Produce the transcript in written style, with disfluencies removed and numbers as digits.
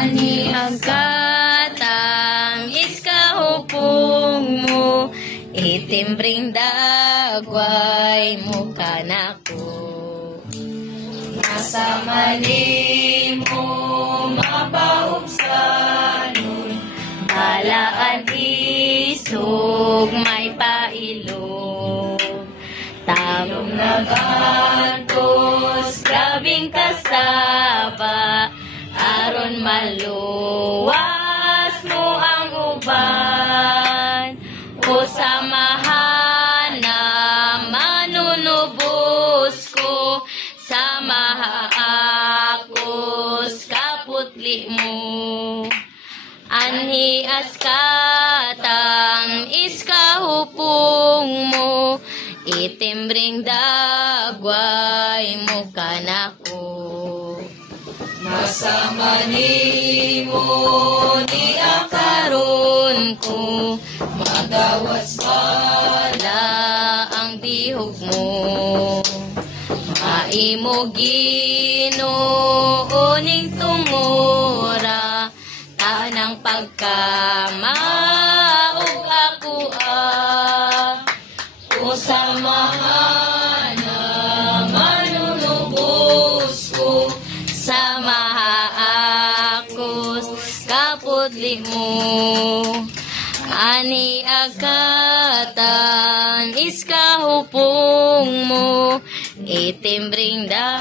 Ani agkatang iskahupong mo, itimbring dagway mo kanako. Nasa mali mo mapaubsanon, balaan isog may pailog. Talong na gantos, grabing kasaba, aron maluwas mo ang uban. O samahan na manunubos ko, samaha akos kaputli mo. Anhi askatang iskahupong mo, itimbring dagway mo kanako. Masama ni mo ni akaron ko, madawats pala ang bihog mo. Maimo Ginooning tumura, tanang pagkamaog ako samahan na manunubos ko, samaha akos kapudli mo. Ani agkatan iskahupong mo, itimbring da